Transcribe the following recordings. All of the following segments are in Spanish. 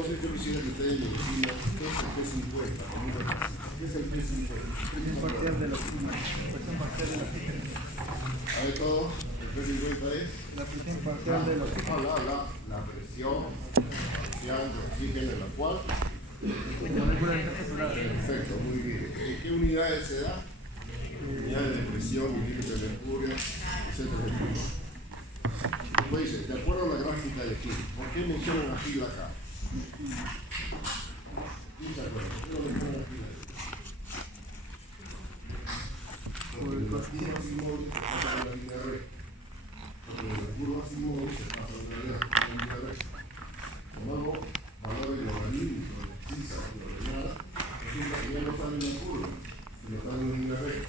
Entonces yo quisiera que ustedes me definan qué es el P50. ¿Qué es el P50? Presión parcial de la presión parcial de la oxígeno. A ver todo, el P50 es La presión parcial de la oxígeno. la presión parcial de oxígeno en la cual. Perfecto, muy bien. ¿En qué unidades se da? Unidades de presión, milímetros de mercurio, etc. Después dice, de acuerdo a la gráfica de Gill, ¿por qué mencionan a Gill acá? Muchas gracias. ¿Por qué lo mencionan a Gill acá? Porque las curvas inmóviles se pasan en la línea recta. Porque las curvas inmóviles se pasan en la línea recta. Tomamos valores logarítmicos, precisas y ordenadas, resulta que ya no están en la curva, sino están en la línea recta.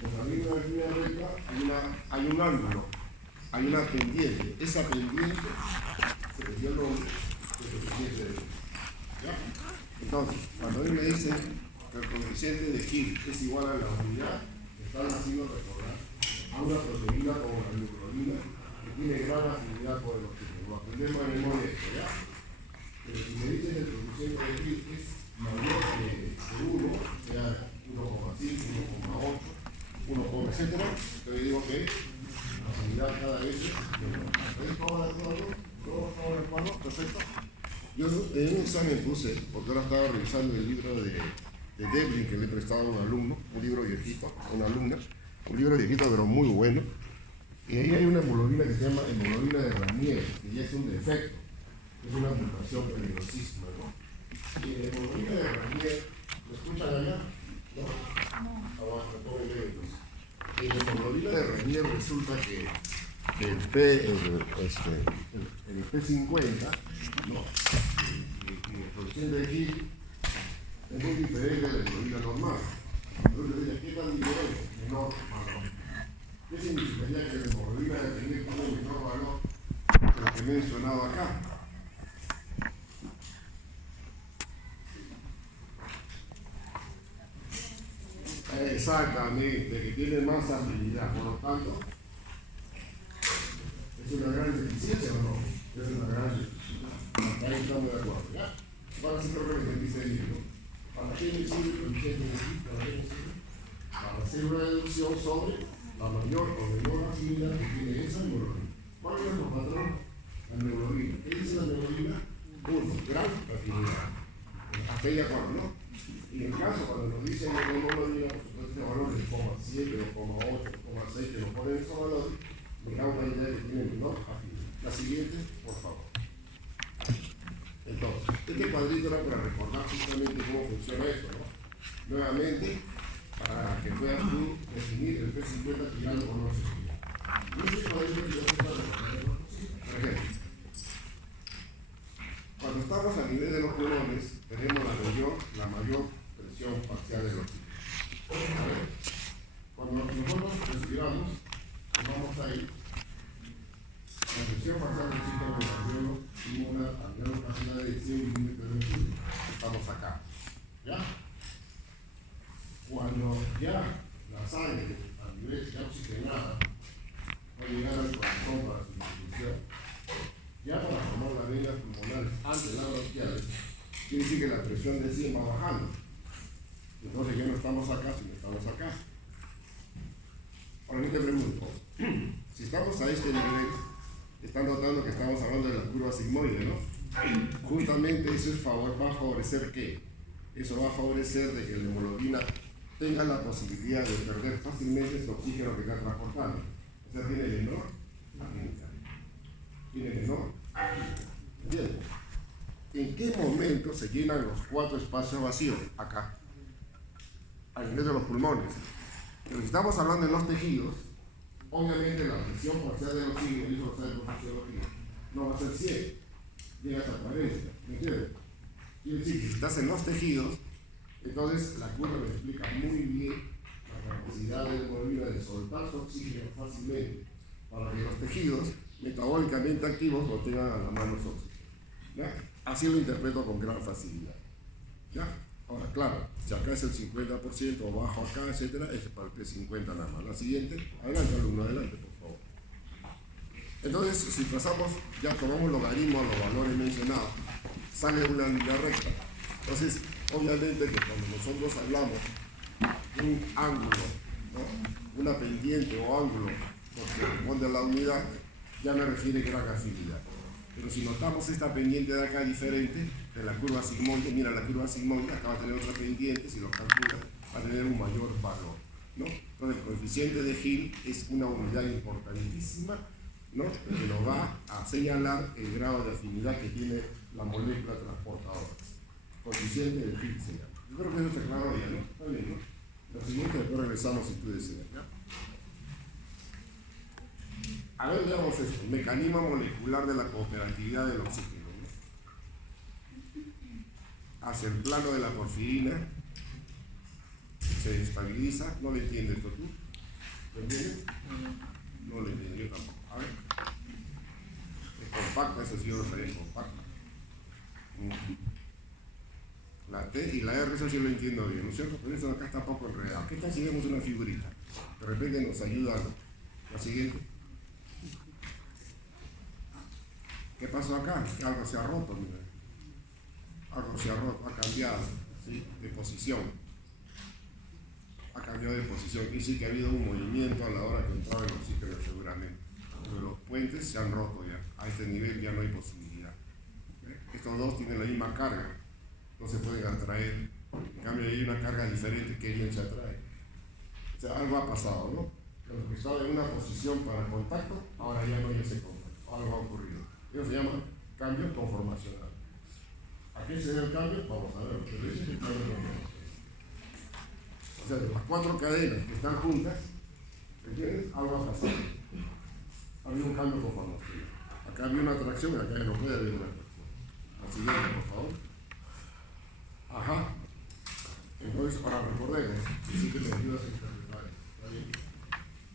Los caminos de la línea recta hay un ángulo, hay una pendiente. Esa pendiente se le dio el nombre de pendiente de Gill. ¿Ya? Entonces, cuando a mí me dicen que el coeficiente de Gill es igual a la unidad, están haciendo recordar a una proteína como la hemoglobina que tiene gran afinidad con el oxígeno. Lo aprendemos en memoria esto, ¿ya? Pero si me dicen que el coeficiente de Gill es mayor que 1, sea 1,5, 1,8, 1, etcétera, yo le digo que la afinidad cada vez es menor. ¿Todos de acuerdo? ¿Todos estamos de acuerdo? Perfecto. Yo en un examen puse, porque ahora estaba revisando el libro de Devlin que le he prestado a un alumno, un libro viejito, a una alumna, un libro viejito pero muy bueno, y ahí hay una hemoglobina que se llama hemoglobina de Ranier, que ya es un defecto, es una mutación peligrosísima, ¿no? Y la hemoglobina de Ranier, ¿lo escuchan allá? ¿No? Abajo, pónganle entonces. En la hemoglobina de Ranier resulta que el P50, no, el coeficiente de Gill es muy diferente a la hemoglobina normal. Entonces, ¿qué tan diferente? Menor valor. ¿Qué significaría que la hemoglobina de Ranier tiene un menor valor que la que he mencionado acá? Exactamente, que tiene más afinidad, por lo tanto, ¿es una gran deficiencia o no? Es una gran deficiencia. Ahí estamos de acuerdo, ¿ya? Ahora sí creo que me dice el libro. ¿Para qué me sirve el coeficiente de Gill? ¿Para qué me sirve? Para hacer una deducción sobre la mayor o menor afinidad que tiene esa hemoglobina. ¿Cuál es nuestro patrón? La hemoglobina. ¿Qué dice la hemoglobina? 1, gran afinidad. Aquella cuando, ¿no? Y en caso, cuando nos dicen que la hemoglobina, por supuesto, este valor es 0,7 o 0,8 o 0,6, que nos ponen esos valores, me da una idea que tiene menor afinidad. La siguiente, por favor. Entonces, este cuadrito era para recordar justamente cómo funciona esto, ¿no? Nuevamente, para que puedas tú definir el P50 que ya lo conoces. Y este cuadrito que yo voy a recordar, por ejemplo, cuando estamos a nivel de los pulmones, tenemos la mayor presión parcial del oxígeno. Cuando nosotros respiramos, vamos a ir. La presión parcial del oxígeno del alveolo tiene una capacidad de 100 milímetros de mercurio. Estamos acá. ¿Ya? Cuando ya la sangre a nivel ya oxigenada va a llegar al corazón para su distribución, ya para formar las venas pulmonares antes de las bronquiales, quiere decir que la presión de 100 va bajando. Entonces ya no estamos acá, sino estamos acá. Ahora yo te pregunto, si estamos a este nivel, están notando que estamos hablando de las curvas sigmoides, ¿no? Justamente eso va a favorecer ¿qué? Eso va a favorecer de que la hemoglobina tenga la posibilidad de perder fácilmente ese oxígeno que está transportando. O sea, tiene menor afinidad. Tiene menor afinidad. ¿Entiendes? ¿En qué momento se llenan los 4 espacios vacíos? Acá. A nivel de los pulmones. Pero si estamos hablando de los tejidos, obviamente la presión parcial del oxígeno, y eso lo sabe el profesor de oxígeno, no va a ser 100, llega hasta 40, ¿me entiendes? Quiere decir que si estás en los tejidos, entonces la curva me explica muy bien la capacidad de la hemoglobina de soltar su oxígeno fácilmente para que los tejidos metabólicamente activos lo tengan a la mano su oxígeno. ¿Ya? Así lo interpreto con gran facilidad. ¿Ya? Ahora, claro, si acá es el 50% o bajo acá, etcétera, es para el P50 nada más. La siguiente, adelante, alumno, adelante, por favor. Entonces, si pasamos, ya tomamos logaritmo a los valores mencionados, sale una línea recta. Entonces, obviamente que cuando nosotros hablamos de un ángulo, ¿no? Una pendiente o ángulo que corresponde a la unidad, ya me refiere gran afinidad. Pero si notamos esta pendiente de acá diferente, de la curva sigmoide, mira la curva sigmoide, acá va a tener otra pendiente, si lo calculas, va a tener un mayor valor, ¿no? Entonces el coeficiente de Hill es una unidad importantísima, ¿no? Que nos va a señalar el grado de afinidad que tiene la molécula transportadora. Coeficiente de Hill se llama. Yo creo que eso está claro ya, ¿no? Está bien, ¿no? Lo siguiente, después regresamos si tú deseas, ¿ya? A ver, veamos esto, mecanismo molecular de la cooperatividad del oxígeno, ¿no? Hacia el plano de la porfirina, se destabiliza, ¿no le entiendes esto tú? ¿Lo entiendes? No lo entiendo, yo tampoco. A ver. Es compacta, eso sí yo lo sabía, es compacta. La T y la R, eso sí lo entiendo bien, ¿no es cierto? Pero eso acá está poco enredado. ¿Qué tal si vemos una figurita? De repente nos ayuda la siguiente. ¿Qué pasó acá? Algo se ha roto, mira. Algo se ha roto, ha cambiado, ¿sí? De posición. Ha cambiado de posición. Y sí que ha habido un movimiento a la hora que entraba el oxígeno seguramente. Pero los puentes se han roto ya. A este nivel ya no hay posibilidad. Estos dos tienen la misma carga. No se pueden atraer. En cambio hay una carga diferente que bien se atrae. O sea, algo ha pasado, ¿no? Que los que estaban en una posición para el contacto, ahora ya no hay ese contacto. Algo ha ocurrido. Eso se llama cambio conformacional. ¿A qué se debe el cambio? Vamos a ver. Pero ese es el cambio conformacional. O sea, de las cuatro cadenas que están juntas, ¿entiendes? Algo ha pasado. Ha habido un cambio conformacional. Acá había una atracción y acá ya no puede haber una atracción. La siguiente, por favor. Ajá. Entonces, ahora recordemos, sí que me ayudas a interpretar. ¿Está bien?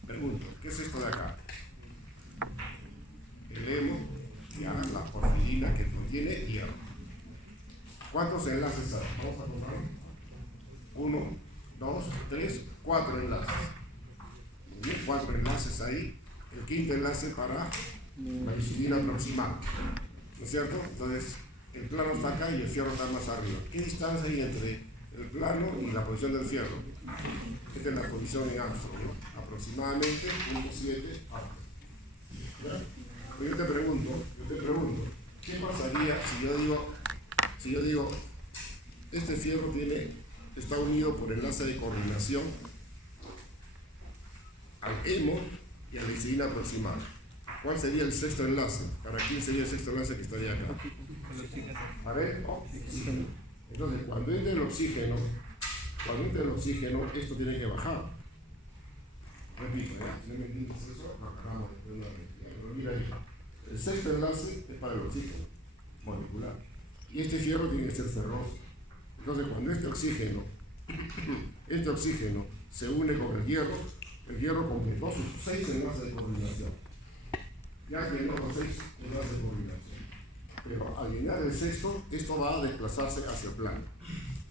Pregunto, ¿qué es esto de acá? El hemo, ya la porfirina que contiene hierro. ¿Cuántos enlaces hay? Vamos a contar. 1, 2, 3, 4 enlaces. Muy bien, 4 enlaces ahí. El quinto enlace para la insulina proximal. ¿No es cierto? Entonces, el plano está acá y el fierro está más arriba. ¿Qué distancia hay entre el plano y la posición del fierro? Esta es la posición en Armstrong, ¿no? Aproximadamente 1,7 Armstrong. Pero yo te pregunto, ¿qué pasaría si yo digo, este fierro está unido por enlace de coordinación al hemo y a la insulina proximal? ¿Cuál sería el sexto enlace? ¿Para quién sería el sexto enlace que estaría acá? ¿Para él? Oxígeno. Entonces, cuando entre el oxígeno, esto tiene que bajar. Repito, si no me entiendes eso, lo acabamos después de una vez. Pero mira ahí, el sexto enlace es para el oxígeno molecular. Y este fierro tiene que ser ferroso. Entonces, cuando este oxígeno se une con el hierro completó sus 6 enlaces de coordinación. Ya tiene los 6 enlaces de coordinación. Pero al llenar el sexto, esto va a desplazarse hacia el plano.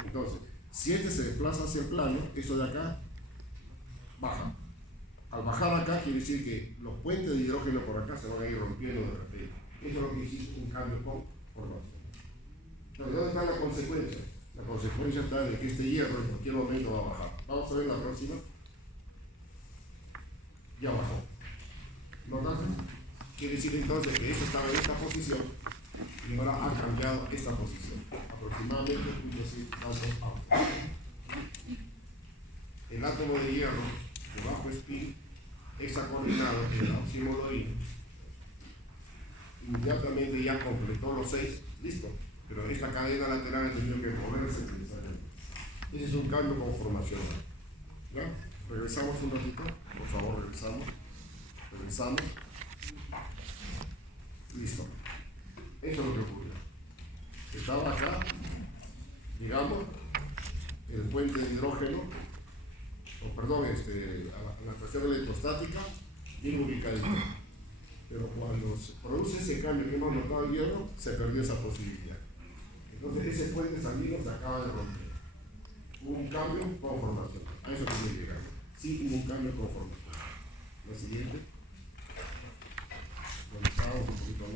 Entonces, si este se desplaza hacia el plano, esto de acá baja. Al bajar acá quiere decir que los puentes de hidrógeno por acá se van a ir rompiendo de repente. Eso es lo que hiciste un cambio conformacional. Entonces, ¿dónde está la consecuencia? La consecuencia está de que este hierro en cualquier momento va a bajar. Vamos a ver la próxima. Ya bajó. ¿Notaste? Quiere decir entonces que esto estaba en esta posición y ahora ha cambiado esta posición. Aproximadamente 1,6 El átomo de hierro de bajo spin está coordinado en la oximodorina. Inmediatamente ya completó los 6, listo. Pero esta cadena lateral ha tenido que moverse necesariamente. Ese es un cambio conformacional. ¿Ya? Regresamos un ratito, por favor, regresamos. Listo. Eso es lo que ocurrió. Estaba acá, digamos, el puente de hidrógeno, la atracción electrostática, bien ubicadito. Pero cuando se produce ese cambio que hemos notado el hierro, se perdió esa posibilidad. Entonces ese puente sanguíneo se acaba de romper. Hubo un cambio conformacional. A eso quería llegar. Sí, hubo un cambio conformacional. La siguiente. Conectamos un poquito más.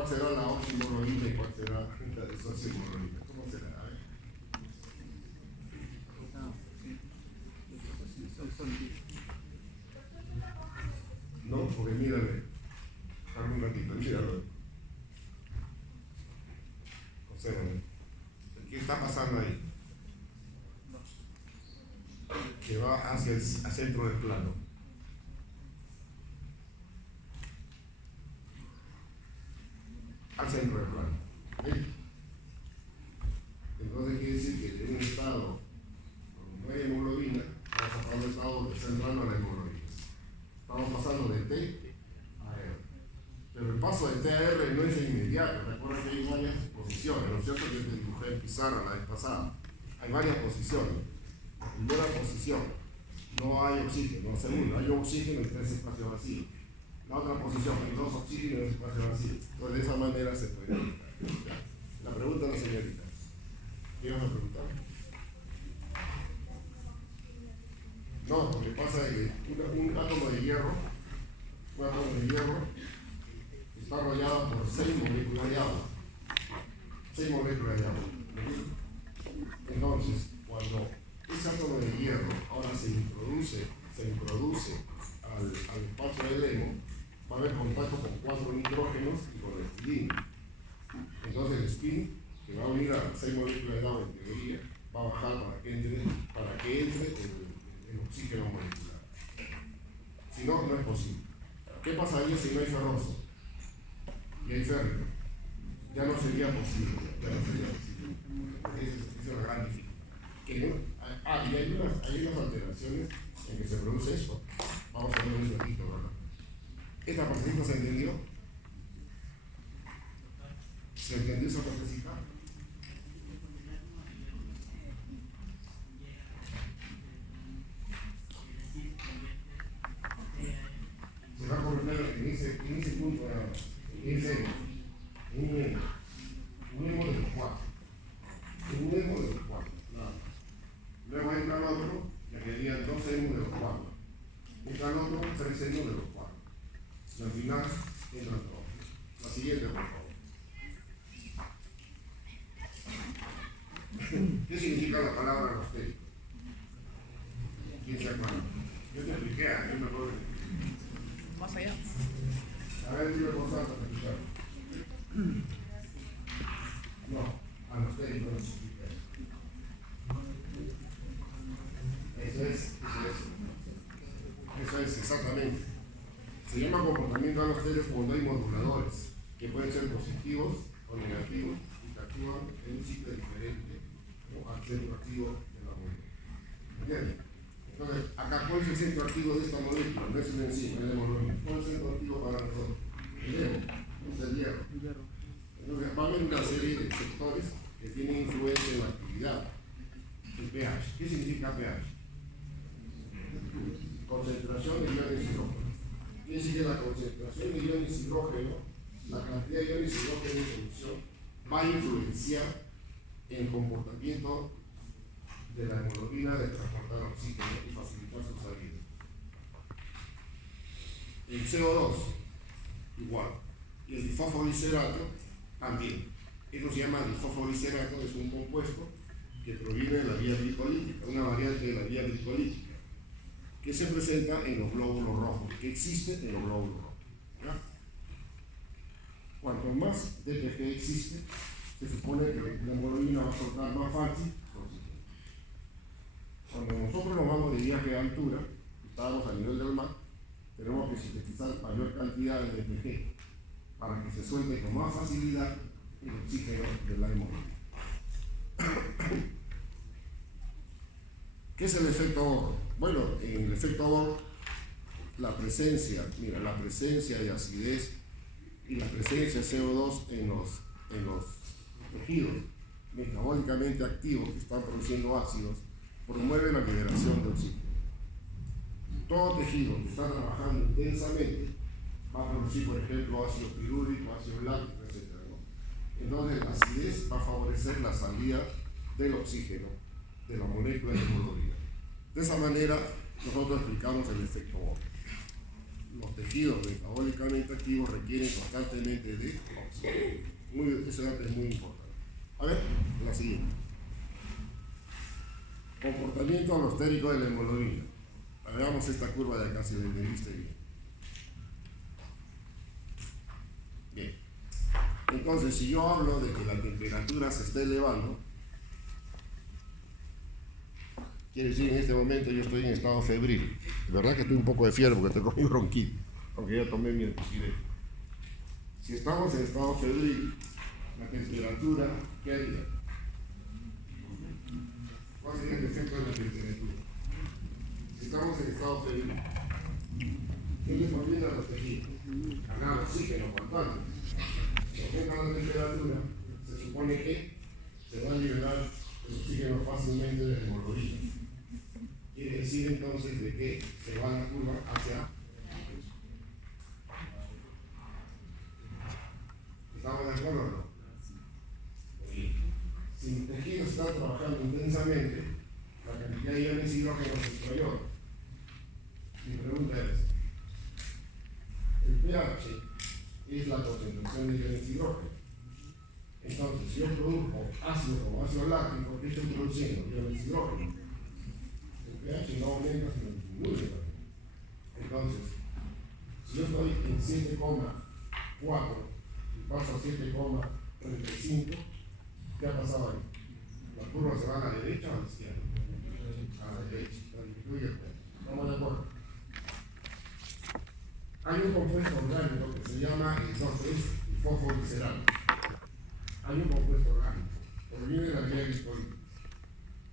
¿Cuál será la oximoglobina y cuál será la desoximoglobina? ¿Cómo será? A ver. No, porque mírale. Dame un ratito, míralo. Obsérvame. ¿Qué está pasando ahí? Que va hacia el centro del plano. Al centro del plano. ¿Sí? Entonces quiere decir que en un estado donde no hay hemoglobina, vamos a pasar del estado que está entrando a la hemoglobina. Estamos pasando de T a R. Pero el paso de T a R no es inmediato. Recuerda que hay varias posiciones, ¿no es cierto? Que te dibujé en pizarra la vez pasada. Hay varias posiciones. Primera posición, no hay oxígeno. Segunda, hay oxígeno y 3 espacios vacíos. La otra posición, hay 2 oxígenos y 1 espacio vacío. Entonces de esa manera se puede evitar. La pregunta de la señorita. ¿Qué ibas a preguntar? No, lo que pasa es que un átomo de hierro está rodeado por 6 moléculas de agua. 6 moléculas de agua. Entonces, cuando ese átomo de hierro ahora se introduce al espacio del hemo, va a haber contacto con 4 nitrógenos y con el estilín. Entonces el spin, que va a unir a 6 moléculas de agua en teoría, va a bajar para que entre el oxígeno molecular. Si no, no es posible. ¿Qué pasaría si no hay ferroso? Y hay férreo. Ya no sería posible. Esa es la gran dificultad. Y hay unas alteraciones en que se produce esto. Vamos a ver un ratito, ¿verdad? ¿Esta partecita se entendió? ¿Se entendió esa partecita? Se va a colocar en ese punto, dice un hemo de los 4. Un hemo de los 4. Luego entra el otro, ya querían 2 hemos de los 4. Entra el otro, 3 hemos de los 4. Y al final entra el otro. La siguiente, por favor. ¿Qué significa la palabra rostérico? ¿Quién se acuerda? Yo te expliqué, yo me acuerdo. Más allá. A ver, dime por tanto, te escucharon. No, anostérico no se explica eso. Eso es, exactamente. Se llama comportamiento anostérico cuando hay moduladores, que pueden ser positivos o negativos, y que actúan en un ciclo diferente al centro activo de la molécula. ¿Entiendes? Entonces, acá, ¿cuál es el centro activo de esta molécula? No es una enzima, es la hemoglobina. ¿Cuál es el centro activo para nosotros? El hemo, es el hierro. Entonces, va a haber una serie de sectores que tienen influencia en la actividad. El pH. ¿Qué significa pH? Concentración de iones hidrógeno. Quiere decir que la concentración de iones hidrógeno, la cantidad de iones hidrógeno en solución, va a influenciar en el comportamiento de la hemoglobina de transportar oxígeno y facilitar su salida. El CO2, igual. Y el difosfoglicerato, también. Eso se llama difosfoglicerato, es un compuesto que proviene de la vía glicolítica, una variante de la vía glicolítica, que se presenta en los glóbulos rojos, que existe en los glóbulos rojos. ¿Ya? Cuanto más DPG existe, se supone que la hemoglobina va a soltar más fácil oxígeno. Cuando nosotros nos vamos de viaje de altura, estábamos a nivel del mar, tenemos que sintetizar mayor cantidad de DPG para que se suelte con más facilidad el oxígeno de la hemoglobina. ¿Qué es el efecto Bohr? Bueno, en el efecto Bohr, la presencia de acidez y la presencia de CO2 en los tejidos metabólicamente activos que están produciendo ácidos promueve la liberación de oxígeno. Todo tejido que está trabajando intensamente va a producir, por ejemplo, ácido pirúrico, ácido láctico, etc. ¿no? Entonces, la acidez va a favorecer la salida del oxígeno de la molécula de hemoglobina. De esa manera, nosotros explicamos el efecto Bohr. los tejidos metabólicamente activos requieren constantemente de oxígeno. Ese dato es muy importante. A ver, la siguiente. Comportamiento alostérico de la hemoglobina. Veamos esta curva de acá si la entendiste bien. Bien. Entonces, si yo hablo de que la temperatura se está elevando, quiere decir en este momento yo estoy en estado febril. De verdad que estoy un poco de fiebre porque estoy con mi bronquito, aunque ya tomé mi antipirético. Si estamos en estado febril, la temperatura, ¿qué haría? ¿Cuál sería el efecto de la temperatura? Si estamos en estado febril, ¿qué le conviene a los tejidos? Ganar oxígeno bastante. Si aumenta la temperatura, se supone que se va a liberar el oxígeno fácilmente de la hemoglobina. Quiere decir entonces de que se va la curva hacia. ¿Estamos de acuerdo o no? Si mi tejido está trabajando intensamente, la cantidad de iones hidrógeno es mayor. Mi pregunta es, el pH es la concentración de iones hidrógeno. Entonces, si yo produzco ácido como ácido láctico, ¿qué estoy produciendo? Iones hidrógeno. El pH no aumenta, sino disminuye. Entonces, si yo estoy en 7,4 y paso a 7,35, ¿qué ha pasado ahí? ¿La curva se va a la derecha o a la izquierda? A la derecha. ¿Estamos de acuerdo? Hay un compuesto orgánico que se llama entonces fosfoglicerato. Hay un compuesto orgánico, proviene de la vía glicólica.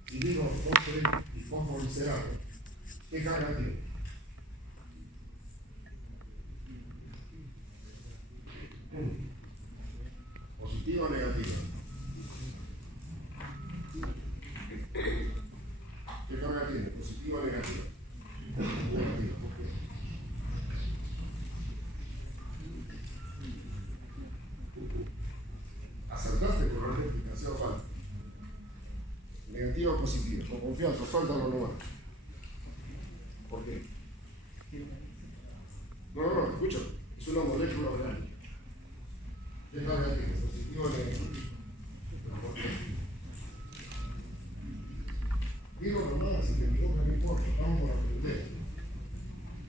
Si digo fosfoglicerato, ¿qué carga tiene? ¿Positiva o negativa? ¿Qué carga tiene? ¿Positiva o negativa? Negativa. ¿Por qué? ¿Acertaste con la explicación o falta? Negativa o positiva. Con confianza, suéltalo nomás. ¿Por qué? No, escucha. Es una molécula orgánica. ¿Qué carga tiene? ¿Positiva o negativa? ¿Por qué? Digo nomás, si te equivocas no importa, vamos por aprender.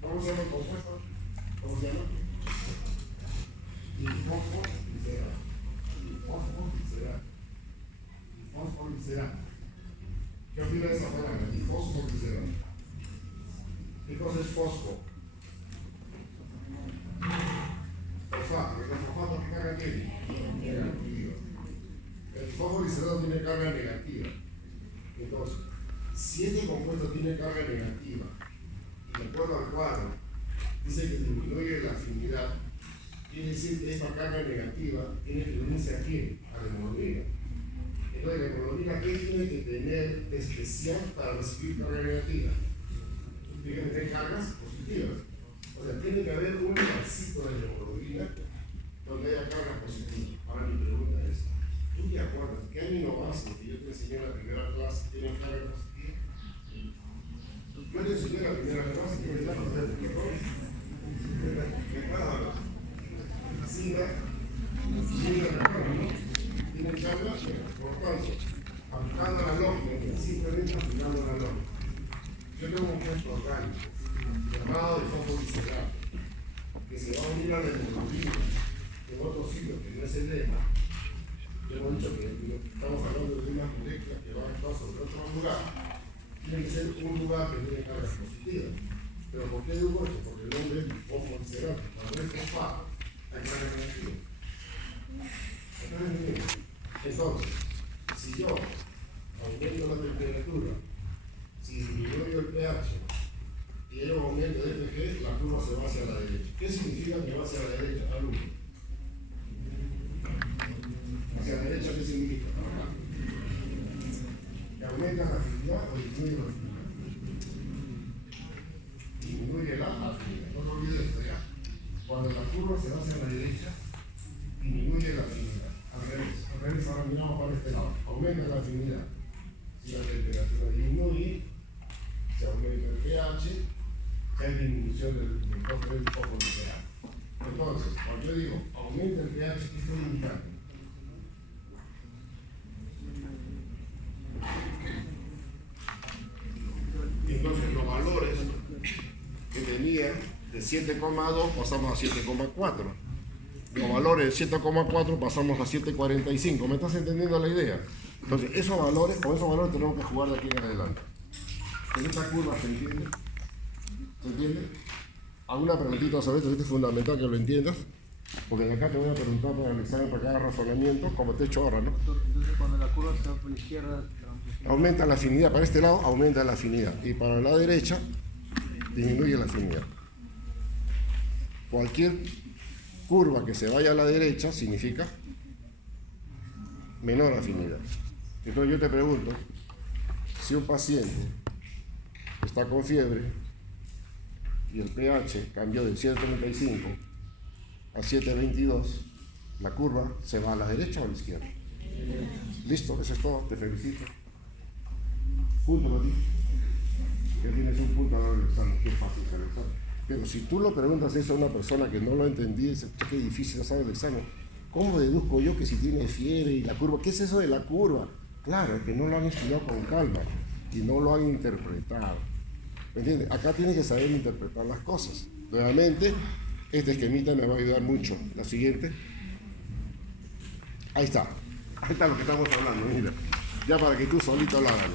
¿Cómo se llama el compuesto? ¿Cómo se llama? Fosfoglicerato. Fosfoglicerato. ¿Qué opina de esa palabra? Fosfoglicerato. ¿Qué cosa es fosfo? Fosfato. ¿El fosfato qué carga tiene? Negativa. El fosfoglicerato tiene carga negativa. Entonces, si este compuesto tiene carga negativa, y de acuerdo al cuadro, dice que disminuye la afinidad, quiere decir que esta carga negativa tiene que unirse a quién? A la hemoglobina. Entonces, la hemoglobina, ¿qué tiene que tener de especial para recibir carga negativa? Tiene que tener cargas positivas. O sea, tiene que haber un pedacito de la hemoglobina donde haya cargas positivas. Ahora mi pregunta es, ¿tú te acuerdas qué aminoácidos que yo te enseñé en la primera clase tienen carga positiva? Yo te enseñé en la primera clase que es la tienen carga, por tanto, aplicando la lógica, simplemente aplicando la lógica. Yo tengo un compuesto orgánico llamado de fosfoglicerato que se va a unir a la hemoglobina en otro sitio que no es el lema. Ya hemos dicho que estamos hablando de una molécula que va a estar sobre otro lugar. Tiene que ser un lugar que tiene cargas positivas. Pero ¿por qué digo esto? Porque el nombre es fosfoglicerato. Cuando es fosfato, hay carga negativa. Entonces, si yo aumento la temperatura, si disminuyo el pH y hay un aumento de pH, la curva se va hacia la derecha. ¿Qué significa que va hacia la derecha? Alumno. Hacia la derecha, ¿qué significa? ¿Que aumenta la afinidad o disminuye la afinidad? Disminuye la afinidad. No te olvides esto, ¿ya? Cuando la curva se va hacia la derecha, disminuye la afinidad. Al revés, ahora miramos para este lado. Aumenta la afinidad. Si la temperatura disminuye, se aumenta el pH, si hay disminución del costo del poco de pH. Entonces, cuando yo digo aumenta el pH, ¿qué estoy indicando? Entonces los valores que tenían de 7,2 pasamos a 7,4. Los valores de 7,4 pasamos a 7,45. ¿Me estás entendiendo la idea? Entonces, con esos valores tenemos que jugar de aquí en adelante. En esta curva, ¿se entiende? ¿Se entiende? ¿Alguna preguntita sobre esto? Esto es fundamental que lo entiendas. Porque de acá te voy a preguntar para el examen, para cada razonamiento, como te he hecho ahora, ¿no? Entonces, cuando la curva se va por la izquierda, aumenta la afinidad. Para este lado aumenta la afinidad. Y para la derecha disminuye la afinidad. Cualquier curva que se vaya a la derecha significa menor afinidad. Entonces yo te pregunto, si un paciente está con fiebre y el pH cambió de 7,35 a 7,22, la curva se va a la derecha o a la izquierda. Listo, eso es todo, te felicito. Punto para ti. Ya tienes un punto a dar el examen, qué fácil es el examen. Pero si tú lo preguntas eso a una persona que no lo entendí, dice, qué difícil hacer el examen. ¿Cómo deduzco yo que si tiene fiebre y la curva? ¿Qué es eso de la curva? Claro, es que no lo han estudiado con calma y no lo han interpretado. ¿Me entiendes? Acá tienes que saber interpretar las cosas. Nuevamente, este esquemita me va a ayudar mucho. La siguiente. Ahí está lo que estamos hablando, mira. Ya para que tú solito lo hagas.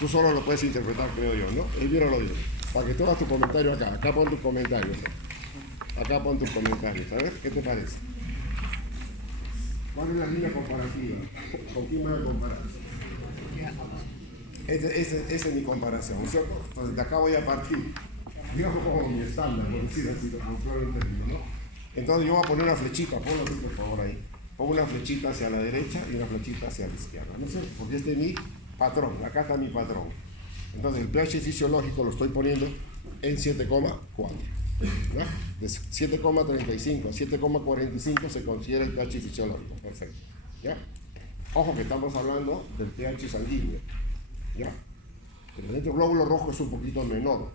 Tú solo lo puedes interpretar, creo yo, ¿no? El libro lo dice. Para que tú hagas tu comentario acá. Acá pon tus comentarios. Acá pon tus comentarios. ¿Sabes? ¿Qué te parece? ¿Cuál es la línea comparativa? ¿Con quién me voy a comparar? Esa es mi comparación, ¿no es cierto? Entonces de acá voy a partir. Digamos como mi estándar, por decir así, lo controlo el término, ¿no? Entonces yo voy a poner una flechita, ponlo tú por favor ahí. Pongo una flechita hacia la derecha y una flechita hacia la izquierda, ¿no es cierto? Porque este es mi patrón, acá está mi patrón. Entonces el pH fisiológico lo estoy poniendo en 7,4. De 7,35 a 7,45 se considera el pH fisiológico, perfecto. ¿Ya? Ojo que estamos hablando del pH sanguíneo. ¿Ya? El dentro glóbulo rojo es un poquito menor,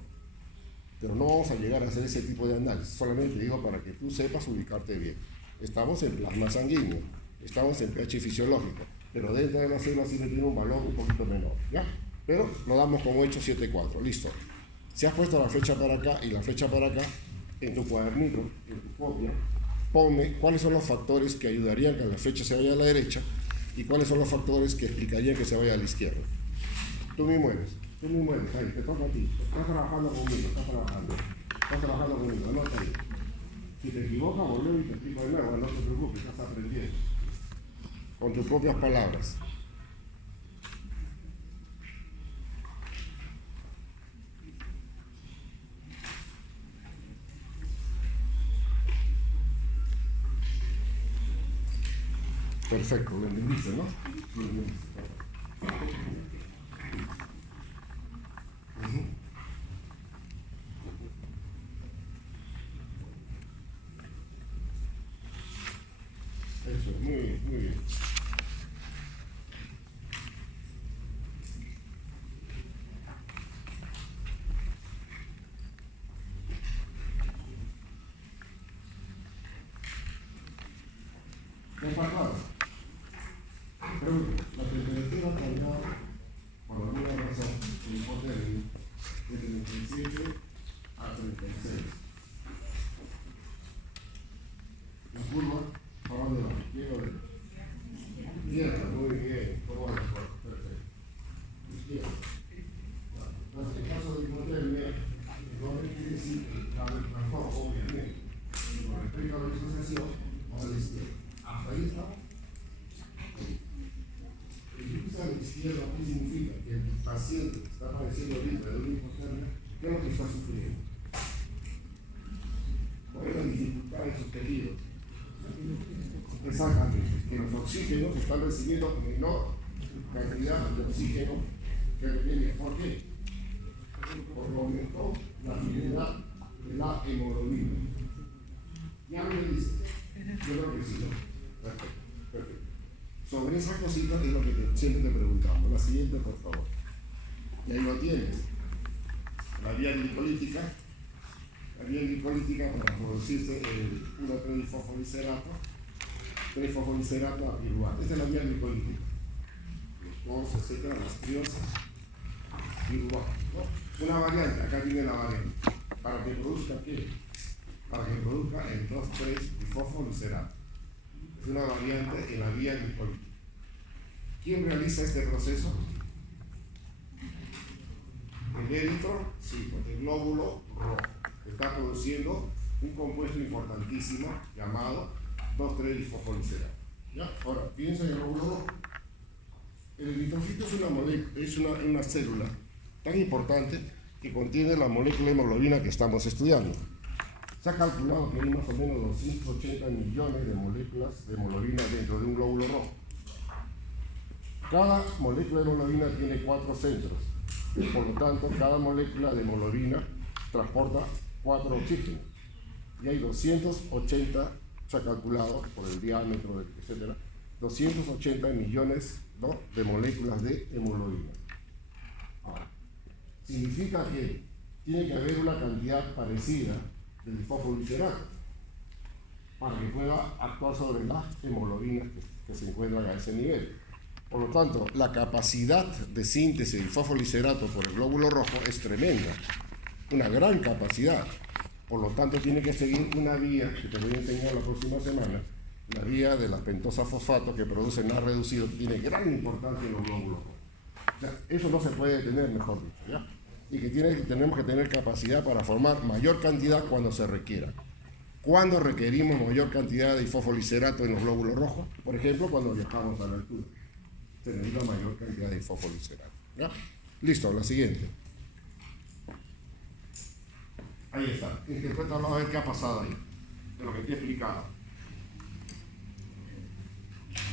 pero no vamos a llegar a hacer ese tipo de análisis, solamente digo para que tú sepas ubicarte bien. Estamos en plasma sanguíneo, estamos en pH fisiológico, pero dentro de la célula sí tiene un valor un poquito menor, ¿ya? Pero lo damos como hecho 7,4, listo. Si has puesto la flecha para acá y la flecha para acá, en tu cuadernito, en tu copia, ponme cuáles son los factores que ayudarían a que la flecha se vaya a la derecha y cuáles son los factores que explicarían que se vaya a la izquierda. Tú mismo eres, ahí, te toca a ti. Estás trabajando conmigo, anota ahí. Si te equivocas, volvemos y te explico de nuevo, no te preocupes, estás aprendiendo. Con tus propias palabras. Perfecto, lo entendiste, ¿no? Lo entendiste. Eso, muy bien, muy bien. ¿Qué pasa? La temperatura cambió por alguna razón, el hipotérmico, de 37 a 36. La curva, ¿para dónde va? ¿Izquierda o derecha? Izquierda, muy bien, por bueno, perfecto. Izquierda. Entonces, en caso de hipotermia, no quiere decir que el transform, obviamente, con respecto a la disociación, a la izquierda. ¿Hasta ahí estamos? A la izquierda, ¿qué significa? Que el paciente está padeciendo ahorita de una hipotermia, ¿qué es lo que está sufriendo? ¿Cuál es la dificultad de sus tejidos? Exactamente, que los oxígenos están recibiendo menor cantidad de oxígeno que requiere. ¿Por qué? Porque aumentó la afinidad de la hemoglobina. ¿Ya me dice? Yo creo que sí, ¿no? Perfecto, perfecto. Sobre esas cositas es lo que siempre te preguntamos. La siguiente, por favor. Y ahí lo tienes. la vía glicolítica. La vía glicolítica para producirse el 1,3-fosfoliserato a piruvato. Esta es la vía glicolítica. Los etcétera, las triosas, piruvato, ¿no? Una variante, acá tiene la variante. ¿Para que produzca qué? Para que produzca el 2,3-fosfoliserato. Es una variante en la vía glicolítica. ¿Quién realiza este proceso? El eritrocito, sí, porque el glóbulo rojo está produciendo un compuesto importantísimo llamado 2,3-fosfoliserato. ¿Ya? Ahora, piensa en el glóbulo rojo. El eritrocito es una molécula, es una célula tan importante que contiene la molécula de hemoglobina que estamos estudiando. Se ha calculado que hay más o menos 280 millones de moléculas de hemoglobina dentro de un glóbulo rojo. Cada molécula de hemoglobina tiene 4 centros. Por lo tanto, cada molécula de hemoglobina transporta 4 oxígenos. Y hay 280, se ha calculado por el diámetro, etc., 280 millones, ¿no?, de moléculas de hemoglobina. Ahora, significa que tiene que haber una cantidad parecida del fosfoliserato para que pueda actuar sobre las hemoglobinas que se encuentran a ese nivel. Por lo tanto, la capacidad de síntesis del fosfoliserato por el glóbulo rojo es tremenda, una gran capacidad. Por lo tanto, tiene que seguir una vía que te voy a enseñar la próxima semana, la vía de la pentosa fosfato que produce NAD reducido, tiene gran importancia en los glóbulos rojos. O sea, eso no se puede detener, mejor dicho, ¿ya? Y que tenemos que tener capacidad para formar mayor cantidad cuando se requiera. ¿Cuándo requerimos mayor cantidad de fosfoliserato en los glóbulos rojos? Por ejemplo, cuando viajamos a la altura. Se necesita mayor cantidad de fosfoliserato. ¿Ya? Listo, la siguiente. Ahí está. Interprétalo a ver qué ha pasado ahí, de lo que te he explicado.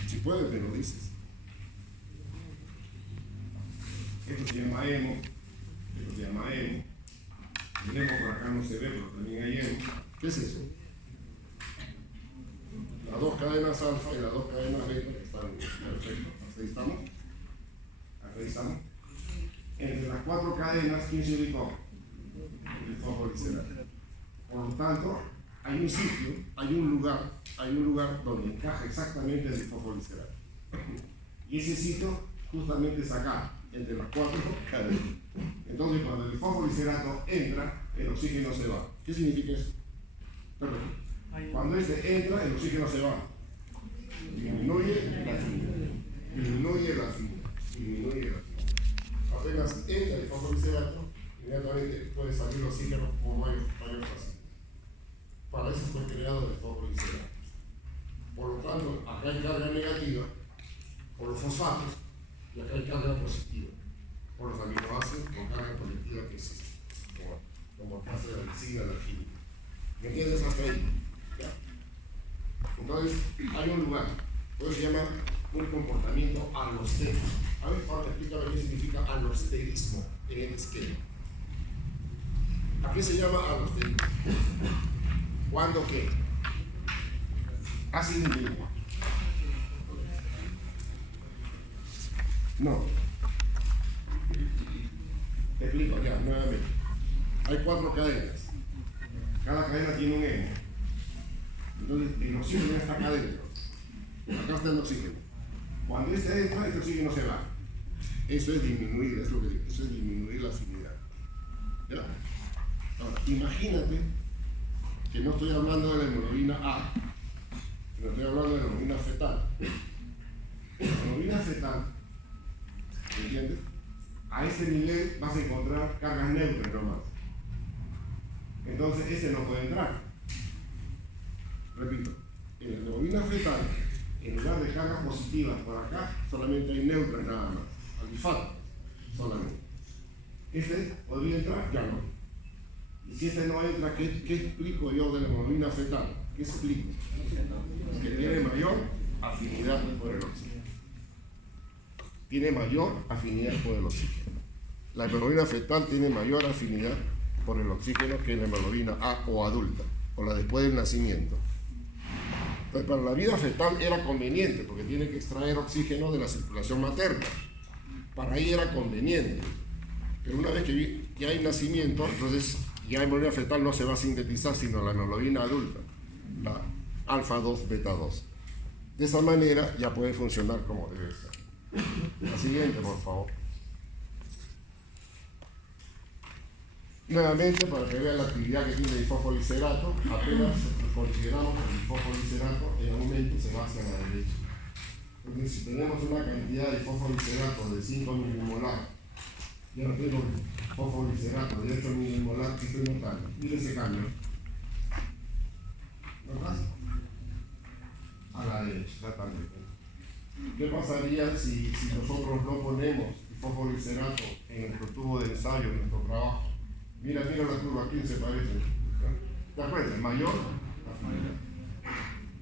Si puedes, me lo dices. Esto se llama hemo. Esto se llama hemo. El hemo por acá no se ve, pero también hay hemo. ¿Qué es eso? Las dos cadenas alfa y las dos cadenas beta están perfectas. Ahí estamos. Ahí estamos. Entre las 4 cadenas, ¿quién se ubicó? El fosfoliserato. Por lo tanto, hay un sitio, hay un lugar donde encaja exactamente el fosfoliserato. Y ese sitio justamente es acá, entre las 4 cadenas. Entonces, cuando el fosfoliserato entra, el oxígeno se va. ¿Qué significa eso? Perdón. Cuando este entra, el oxígeno se va. Disminuye la afinidad. Disminuye la afinidad. Apenas entra el fosfoliserato, inmediatamente puede salir el oxígeno con mayor facilidad. Para eso fue creado el fosfoliserato. Por lo tanto, acá hay carga negativa por los fosfatos y acá hay carga positiva por los aminoácidos con carga positiva que existe, como pasa de la medicina, la química. ¿Me entiendes hasta ahí? ¿Ya? Entonces, hay un lugar, pues se llama un comportamiento alostérico. A ver, Pablo, explícame qué significa alosterismo en el esquema. ¿A qué se llama alosterismo? ¿Cuándo qué? Así mismo. No. Te explico ya, nuevamente. Hay 4 cadenas. Cada cadena tiene un hemo. Entonces, el oxígeno está acá adentro. Acá está el oxígeno. Cuando este entra, el oxígeno se va. Eso es disminuir, es lo que digo. Eso es disminuir la afinidad. ¿Ya? Ahora, imagínate que no estoy hablando de la hemoglobina A, sino estoy hablando de la hemoglobina fetal. La hemoglobina fetal, ¿entiendes? A ese nivel vas a encontrar cargas neutras nomás. Entonces ese no puede entrar. Repito, en la hemoglobina fetal, en lugar de cargas positivas por acá, solamente hay neutras nada más. Alifato, solamente. Este podría entrar, ya no. Y si este no entra, ¿qué explico yo de la hemoglobina fetal? ¿Qué explico? Que tiene mayor afinidad por el oxígeno. Tiene mayor afinidad por el oxígeno. La hemoglobina fetal tiene mayor afinidad por el oxígeno que la hemoglobina A o adulta, o la después del nacimiento. Entonces, para la vida fetal era conveniente, porque tiene que extraer oxígeno de la circulación materna. Para ahí era conveniente. Pero una vez que ya hay nacimiento, entonces ya la hemoglobina fetal no se va a sintetizar, sino la hemoglobina adulta, la alfa 2, beta 2. De esa manera ya puede funcionar como debe ser. La siguiente, por favor. Nuevamente, para que vean la actividad que tiene el fosfoliserato, apenas consideramos que el fosfoliserato en aumento se va hacia la derecha. Entonces, si tenemos una cantidad de fosfoliserato de 5 milimolar, yo no tengo fosfoliserato de 8 milimolar, ¿qué estoy notando? Mire ese cambio. ¿Notas? A la derecha, exactamente. ¿Qué pasaría si nosotros no ponemos el fosfoliserato en nuestro tubo de ensayo, en nuestro trabajo? Mira la curva, ¿a quién se parece? ¿Te acuerdas? Mayor, la afinidad.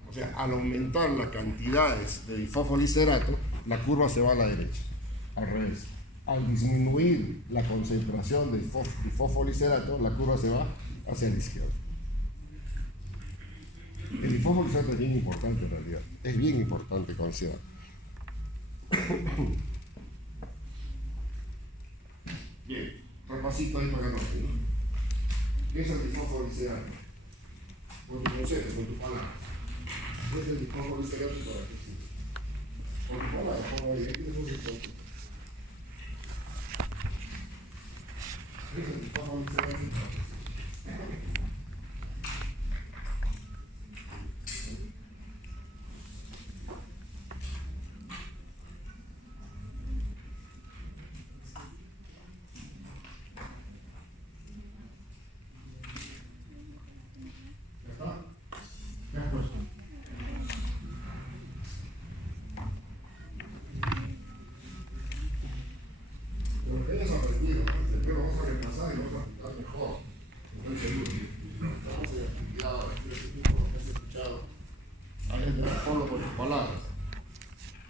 O sea, al aumentar las cantidades de fosfoliserato, la curva se va a la derecha, al revés. Al disminuir la concentración de fosfoliserato, la curva se va hacia la izquierda. El fosfoliserato es bien importante en realidad, es bien importante considerar. Bien, repasito ahí para que no se, ¿no? ¿Qué es el fosfoliserato? Con tu concepto, con tu palabra. ¿Qué es el fosfoliserato para qué sirve? Con tu palabra, pongo ahí, ¿qué es el fosfoliserato? ¿Qué es el fosfoliserato para qué sirve?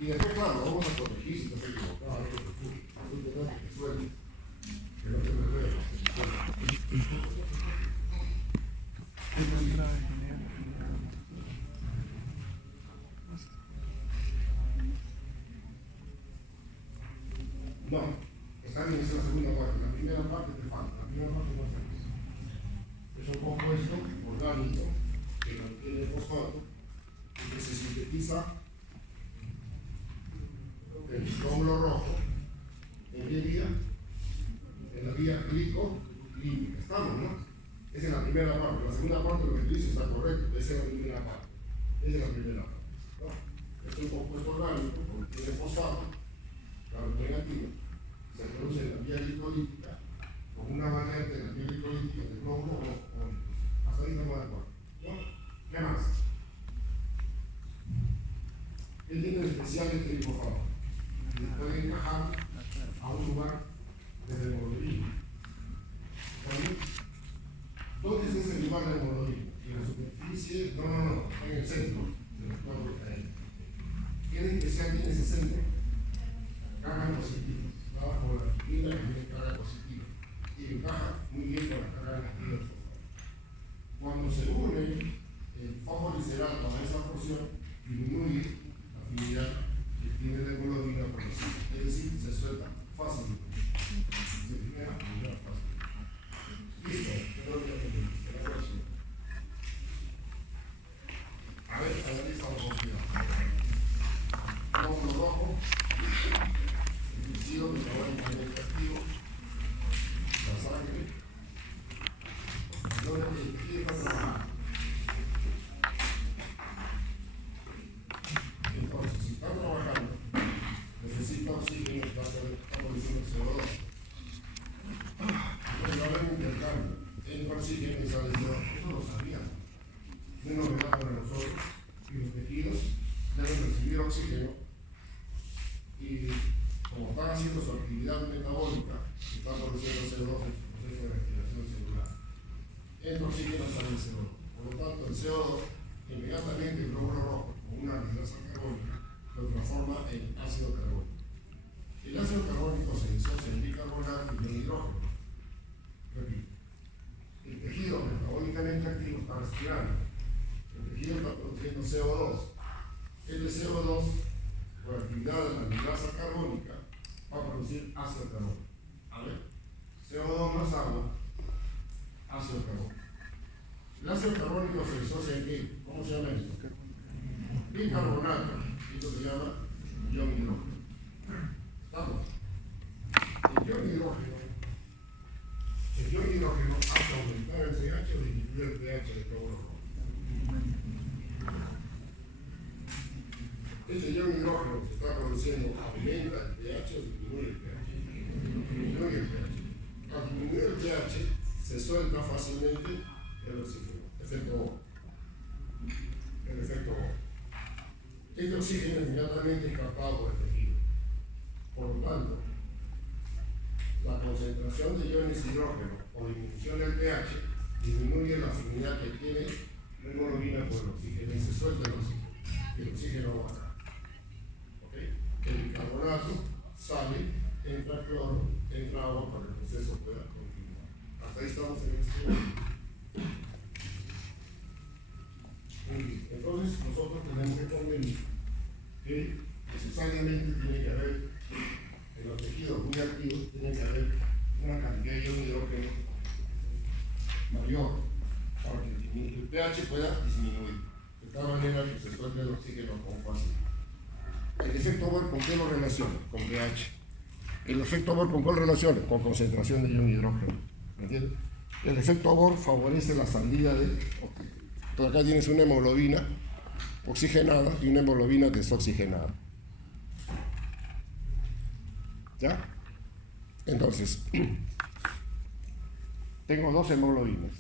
Y después, claro, vamos a corregir si te has equivocado, no te preocupes. Que suene, que no te me veas. No, está bien, esa es la segunda parte. La primera parte te falta. La primera parte no hace. Es un compuesto orgánico que contiene fosfato y que se sintetiza el glóbulo rojo, ¿en qué vía? En la vía glicolítica. Estamos, ¿no? Esa es la primera parte. La segunda parte, lo que tú dices está correcto. Esa es la primera parte. Esa es la primera parte, ¿no? Es un compuesto orgánico, porque tiene fosfato, carbono negativo, se produce en la vía glicolítica, con una variante en la vía glicolítica del glóbulo rojo. Hasta ahí estamos de acuerdo, ¿no? ¿Qué más? ¿Qué tiene especial este glifosfato? Puede encajar a un lugar desde el hemoglobina. ¿Dónde es ese lugar del hemoglobina? En la superficie, no, en el centro de los cuadros caídos. ¿Qué especial tiene ese centro? Carga positiva. Bajo la fibra que tiene carga positiva. Y encaja muy bien con la carga negativa del fosfato. Cuando se une el fosfoliserato a esa porción, disminuye la afinidad que tiene la hemoglobina por los sitios. Es decir, se suelta fácilmente. Se libera fácil. Listo, creo que ya tenemos. A ver, analiza un poquito. Glóbulo rojo, el líquido metabólicamente activo, la sangre, donde el tejido está trabajando. Entonces, si está trabajando, necesita oxígeno, está produciendo CO2. Entonces va a haber un intercambio entre oxígeno y sale CO2. Eso lo sabíamos. Es novedad para nosotros y los tejidos deben recibir oxígeno y como están haciendo su actividad metabólica, están produciendo CO2 en su proceso de respiración celular. Entra oxígeno, sale el CO2. Por lo tanto, el CO2 inmediatamente el glóbulo rojo con una anhidrasa carbónica lo transforma en ácido carbónico. El ácido carbónico se disocia en bicarbonato y en hidrógeno. Repito, el tejido metabólicamente activo está respirando, el tejido está produciendo CO2. El CO2, por actividad de la anhidrasa carbónica, va a producir ácido carbónico. A ver, CO2 más agua, ácido carbónico. El ácido carbónico se disocia en qué? ¿Cómo se llama esto? Bicarbonato. Esto se llama ion hidrógeno. ¿Estamos? El ion hidrógeno hace aumentar el pH o disminuir el pH del cloruro rojo. Este ion hidrógeno que se está produciendo aumenta el pH o disminuye el pH. Disminuye el pH. Al disminuir el pH se suelta fácilmente el oxígeno. Efecto Bohr. El efecto Bohr. Este oxígeno es inmediatamente escapado del tejido. Por lo tanto, la concentración de iones hidrógeno o disminución del pH disminuye la afinidad que tiene la hemoglobina por el oxígeno y se suelta el oxígeno. Y el oxígeno baja. ¿Okay? El bicarbonato sale, entra cloro, entra agua para que el proceso pueda continuar. Hasta ahí estamos en este momento. Entonces nosotros tenemos que convenir que necesariamente tiene que haber en los tejidos muy activos, tiene que haber una cantidad de ion hidrógeno mayor para que el pH pueda disminuir de tal manera que se suelte el oxígeno con facilidad. El efecto Bohr, ¿con qué lo relaciona? Con pH. El efecto Bohr, ¿con cuál relaciona? Con concentración de ion hidrógeno. ¿Me entiendes? El efecto Bohr favorece la salida de oxígeno. Entonces acá tienes una hemoglobina oxigenada y una hemoglobina desoxigenada. ¿Ya? Entonces, tengo dos hemoglobinas.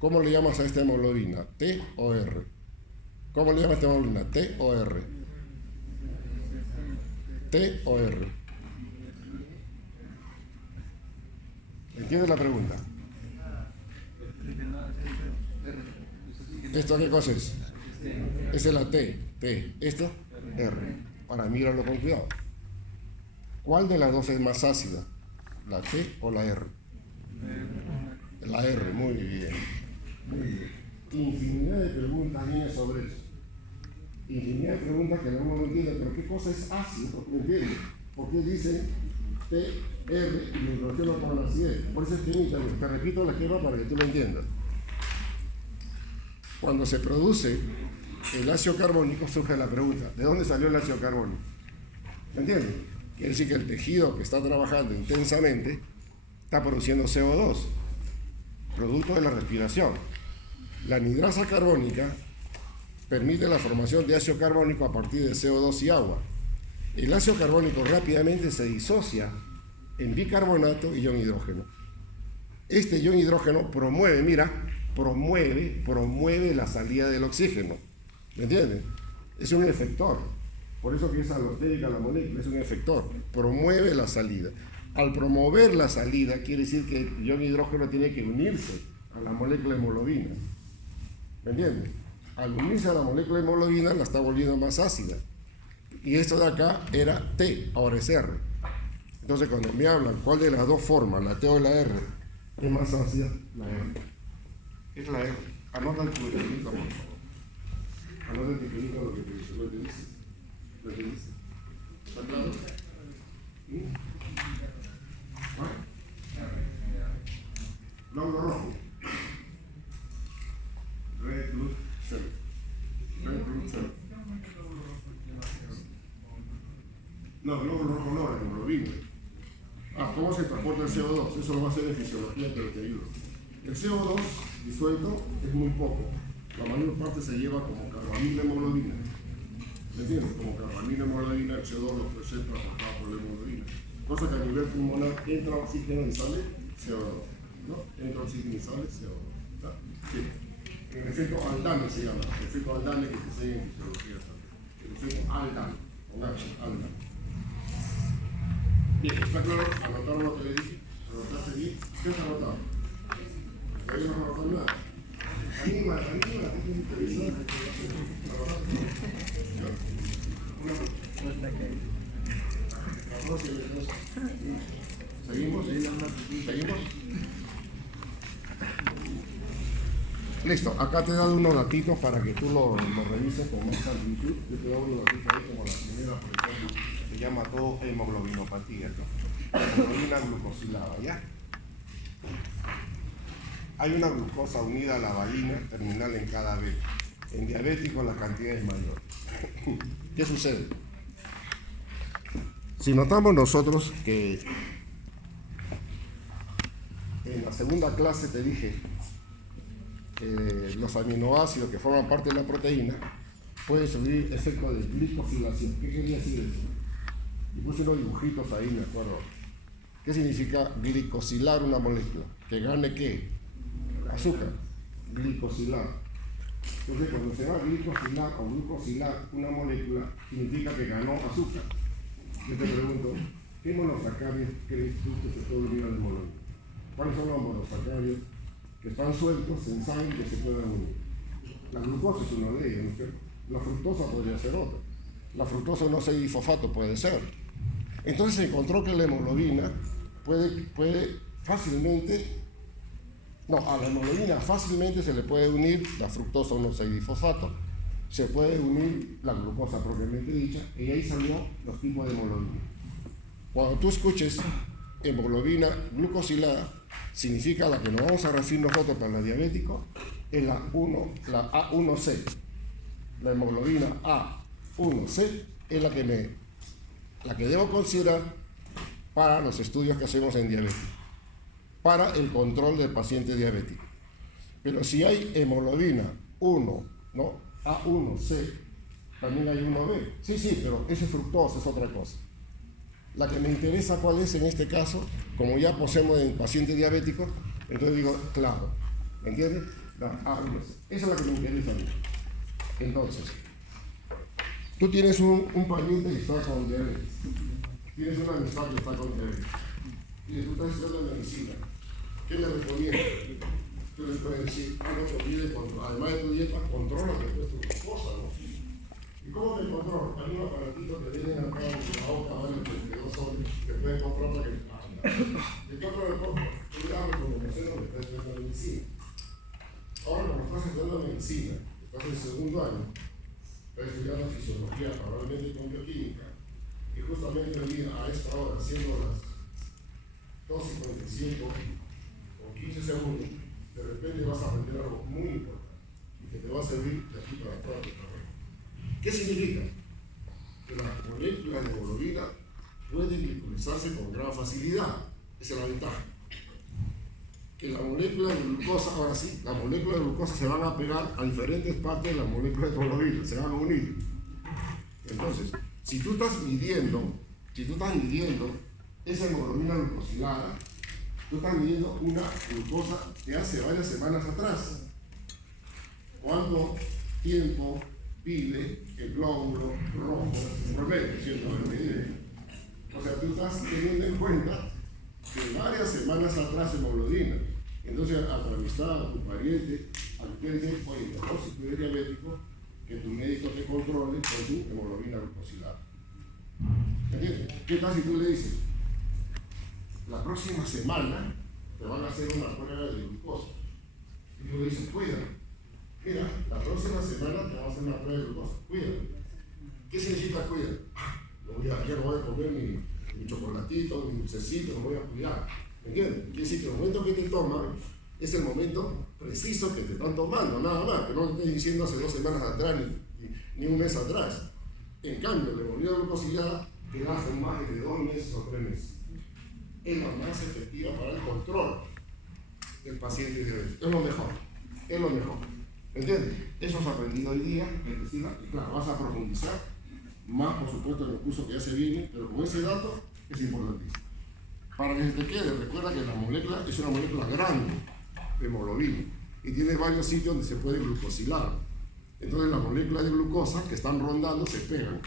¿Cómo le llamas a esta hemoglobina? ¿T o R? ¿Cómo le llamas a esta hemoglobina? ¿T o R? ¿T o R? ¿Entiendes la pregunta? ¿Esto qué cosa es? Esa es la T. Esto, R. Ahora míralo con cuidado. ¿Cuál de las dos es más ácida? ¿La T o la R? La R, muy bien. Muy bien. Infinidad de preguntas vienen sobre eso. Infinidad de preguntas que uno no entiende, pero ¿qué cosa es ácido? ¿Me entiendes? ¿Por qué dicen T, R y lo relacionan con la acidez? Por eso es que te repito la esquema para que tú lo entiendas. Cuando se produce el ácido carbónico, surge la pregunta, ¿de dónde salió el ácido carbónico? ¿Me entiendes? Quiere decir que el tejido que está trabajando intensamente está produciendo CO2, producto de la respiración. La anhidrasa carbónica permite la formación de ácido carbónico a partir de CO2 y agua. El ácido carbónico rápidamente se disocia en bicarbonato y ion hidrógeno. Este ion hidrógeno promueve la salida del oxígeno. ¿Me entiendes? Es un efector. Por eso que es alostérica la molécula, es un efector. Promueve la salida. Al promover la salida, quiere decir que el ion hidrógeno tiene que unirse a la molécula de hemoglobina. ¿Me entiendes? Al unirse a la molécula de hemoglobina, la está volviendo más ácida. Y esto de acá era T, ahora es R. Entonces, cuando me hablan cuál de las dos formas, la T o la R, es más ácida, la R. Es la R. Anota el titulito, por favor. Anota el titulito lo que te dice. Lo que dice. ¿Está claro? Glóbulo rojo. Red blood cell. Red blood cell. No, glóbulo rojo no, la hemoglobina. ¿Cómo se transporta el CO2? Eso lo va a hacer en fisiología, pero te ayudo. El CO2 disuelto es muy poco. La mayor parte se lleva como carbamida hemoglobina. ¿Me entiendes? Como carbamida hemoglobina, el CO2 lo presenta transportado por la hemoglobina. Cosa que a nivel pulmonar entra oxígeno y sale CO2. ¿No? Entra oxígeno y sale CO2. ¿Está? Sí. El efecto Aldane se llama. El efecto Aldane que se enseña en fisiología también. El efecto Aldane. Con H, Aldane. Bien, ¿está claro? ¿Anotaron lo que le dije? ¿Anotaste bien? ¿Qué has anotado? ¿Ahí no has anotado nada? Anima, que es interesante. ¿Seguimos? ¿Seguimos? Listo, acá te he dado unos datitos para que tú lo revises con más amplitud. Yo te he dado unos datitos ahí como la primera, por ejemplo, se llama todo hemoglobinopatía, ¿no? Hemoglobina glucosilada, ¿ya? Hay una glucosa unida a la valina terminal en cada beta. En diabéticos la cantidad es mayor. ¿Qué sucede? Si notamos nosotros que en la segunda clase te dije que los aminoácidos que forman parte de la proteína pueden sufrir efecto de glicosilación. ¿Qué quería decir eso? Y puse unos dibujitos ahí, me acuerdo. ¿Qué significa glicosilar una molécula? ¿Que gane qué? Azúcar. Glicosilar. Entonces, cuando se va a glicosilar o glucosilar una molécula, significa que ganó azúcar. Yo te pregunto, ¿qué monosacáridos crees tú que se puede unir al hemoglobina? ¿Cuáles son los monosacáridos que están sueltos en sangre que se pueden unir? La glucosa es uno de ellos, ¿no es cierto? La fructosa podría ser otra. La fructosa no 6-fosfato puede ser. Entonces se encontró que la hemoglobina puede fácilmente, a la hemoglobina fácilmente se le puede unir la fructosa 1,6-fosfato, se puede unir la glucosa propiamente dicha, y ahí salió los tipos de hemoglobina. Cuando tú escuches hemoglobina glucosilada, significa la que nos vamos a referir nosotros para los diabéticos, es la A1C. La hemoglobina A1C es la que debo considerar para los estudios que hacemos en diabetes, para el control del paciente diabético. Pero si hay hemoglobina 1, A1C, también hay 1B. Sí, pero ese fructosa es otra cosa. La que me interesa cuál es en este caso, como ya poseemos en pacientes diabéticos, entonces digo, claro, ¿entiendes? La A1C. Esa es la que me interesa a mí. Entonces, tú tienes un paciente que está con diabetes, tienes una amistad que está con diabetes, y tú estás estudiando medicina. ¿Qué le recomiendo? Tú le puedes decir, no te olvides, además de tu dieta, controla que tu glucosa, ¿no? ¿Y cómo te controla? Hay un aparatito que viene acá en la boca, vale 32 soles, que puedes comprar para que te controla el cuerpo. Tú le hablas como mesero que estás estudiando medicina. Ahora, como estás estudiando medicina, estás en el segundo año, estás estudiando fisiología, probablemente con bioquímica, y justamente hoy día, a esta hora, siendo las 12:45 o 15 segundos, de repente vas a aprender algo muy importante y que te va a servir de aquí para toda tu carrera. ¿Qué significa? Que la molécula de hemoglobina puede glicolizarse con gran facilidad. Esa es la ventaja. Que la molécula de glucosa, ahora sí, la molécula de glucosa se van a pegar a diferentes partes de la molécula de hemoglobina, se van a unir. Entonces, si tú estás midiendo esa hemoglobina glucosilada, tú estás midiendo una glucosa de hace varias semanas atrás. ¿Cuánto tiempo pide el glóbulo rojo promedio? 100 medidas. O sea, tú estás teniendo en cuenta que varias semanas atrás hemoglobina. Entonces, a tu amistad, a tu pariente, a tu dice, oye, mejor si tú eres diabético, que tu médico te controle con tu hemoglobina glucosilada. ¿Entiendes? ¿Qué tal si tú le dices, la próxima semana te van a hacer una prueba de glucosa? Y tú le dices, cuídate. Mira, la próxima semana te van a hacer una prueba de glucosa. Cuídate. ¿Qué significa cuídate? Ya no voy a comer mi chocolatito, mi dulcecito, no voy a cuidar. ¿Entiendes? Quiere decir que el momento que te toman es el momento preciso que te están tomando, nada más, que no te estés diciendo hace 2 semanas atrás ni un mes atrás. En cambio, la hemoglobina glucosilada te da hace más de 2 meses o 3 meses. Es la más efectiva para el control del paciente diabético. Es lo mejor. ¿Entiendes? Eso se ha aprendido hoy día, y claro, vas a profundizar más, por supuesto, en el curso que ya se viene, pero con ese dato es importantísimo. Para que se te quede, recuerda que la molécula es una molécula grande de hemoglobina y tiene varios sitios donde se puede glucosilar. Entonces las moléculas de glucosa que están rondando se pegan.